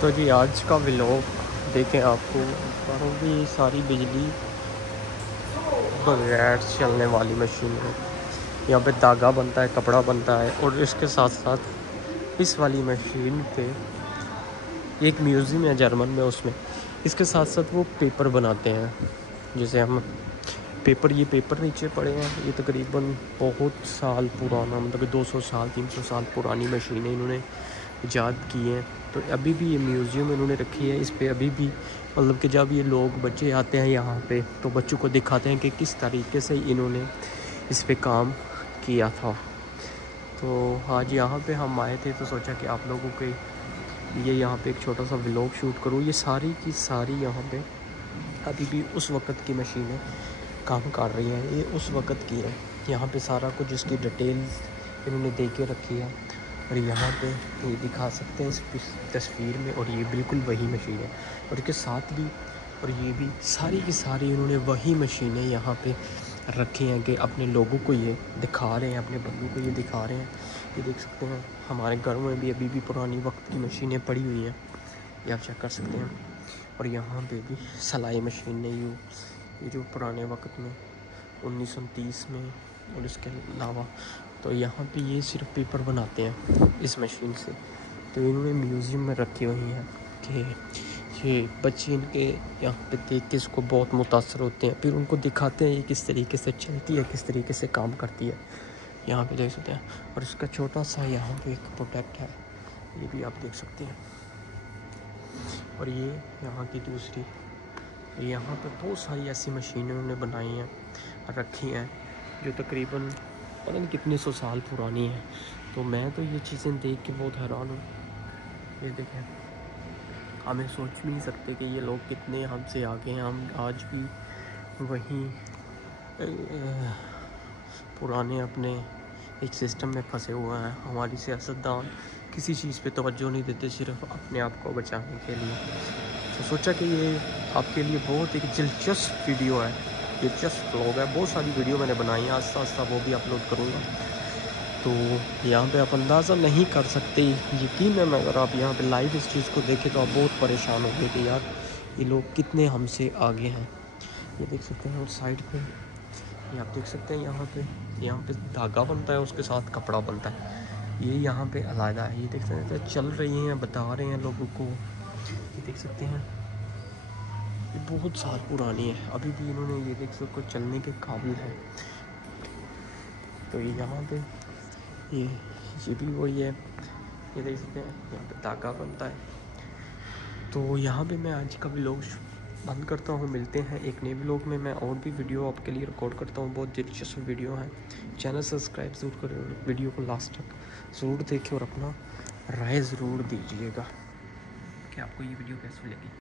तो जी आज का व्लॉग देखें आपको भी सारी बिजली बगैर चलने वाली मशीन है। यहाँ पे धागा बनता है, कपड़ा बनता है और इसके साथ साथ इस वाली मशीन पे एक म्यूज़ियम है जर्मन में, उसमें इसके साथ साथ वो पेपर बनाते हैं। जैसे हम पेपर, ये पेपर नीचे पड़े हैं, ये तकरीबन बहुत साल पुराना, मतलब 200 साल 300 साल पुरानी मशीन है, इन्होंने ईजाद की है। तो अभी भी ये म्यूज़ियम इन्होंने रखी है। इस पे अभी भी मतलब कि जब ये लोग बच्चे आते हैं यहाँ पे तो बच्चों को दिखाते हैं कि किस तरीके से इन्होंने इस पे काम किया था। तो आज यहाँ पे हम आए थे तो सोचा कि आप लोगों के ये यहाँ पे एक छोटा सा व्लॉग शूट करूँ। ये सारी की सारी यहाँ पे अभी भी उस वक़्त की मशीनें काम कर रही हैं, ये उस वक़्त की है। यहाँ पे सारा कुछ इसकी डिटेल्स इन्होंने दे के रखी है और यहाँ पे ये दिखा सकते हैं इस तस्वीर में। और ये बिल्कुल वही मशीन है और इसके साथ भी, और ये भी सारी की सारी इन्होंने वही मशीनें यहाँ पे रखी हैं कि अपने लोगों को ये दिखा रहे हैं, अपने बंदों को ये दिखा रहे हैं। ये देख सकते हैं हमारे घरों में भी अभी भी पुरानी वक्त की मशीनें पड़ी हुई हैं, ये आप चेक कर सकते हैं। और यहाँ पे भी सिलाई मशीन है, ये जो पुराने वक्त में 1930 में, और इसके अलावा तो यहाँ पे ये सिर्फ पेपर बनाते हैं इस मशीन से। तो इन्होंने म्यूज़ियम में रखी हुई हैं कि ये बच्चे इनके यहाँ पे देख के इसको बहुत मुतासर होते हैं, फिर उनको दिखाते हैं ये किस तरीके से चलती है, किस तरीके से काम करती है। यहाँ पे देख सकते हैं। और इसका छोटा सा यहाँ पे एक प्रोडक्ट है, ये भी आप देख सकते हैं। और ये यहाँ की दूसरी, यहाँ पे बहुत सारी ऐसी मशीनें उन्होंने बनाई हैं, रखी हैं, जो तकरीबन पता नहीं कितने सौ साल पुरानी है। तो मैं तो ये चीज़ें देख के बहुत हैरान हूँ। ये देखें, हमें सोच भी नहीं सकते कि ये लोग कितने हमसे आगे हैं। हम आज भी वहीं पुराने अपने एक सिस्टम में फंसे हुए हैं। हमारी सियासतदान किसी चीज़ पे तवज्जो नहीं देते, सिर्फ अपने आप को बचाने के लिए। तो सोचा कि ये आपके लिए बहुत एक दिलचस्प वीडियो है, दिलचस्प व्लॉग है। बहुत सारी वीडियो मैंने बनाई है, आस्ता आस्ता वो भी अपलोड करूँगा। तो यहाँ पे आप अंदाज़ा नहीं कर सकते, यकीनन अगर आप यहाँ पे लाइव इस चीज़ को देखें तो आप बहुत परेशान होंगे कि यार ये लोग कितने हमसे आगे हैं। ये देख सकते हैं, और साइड पे ये आप देख सकते हैं, यहाँ पे धागा बनता है, उसके साथ कपड़ा बनता है। ये यहाँ पे अलग है, ये देख सकते हैं, चल रही हैं, बता रहे हैं लोगों को। ये देख सकते हैं, ये बहुत साल पुरानी है, अभी भी इन्होंने ये देख सकते चलने के काबिल है। तो ये यहाँ पे ये भी वही है, ये देख सकते हैं, यहाँ पे धागा बनता है। तो यहाँ पे मैं आज का व्लॉग बंद करता हूँ, मिलते हैं एक नए व्लॉग में। मैं और भी वीडियो आपके लिए रिकॉर्ड करता हूँ, बहुत दिलचस्प वीडियो है। चैनल सब्सक्राइब ज़रूर करें, वीडियो को लास्ट तक ज़रूर देखें और अपना राय ज़रूर दीजिएगा कि आपको ये वीडियो कैसी लगी।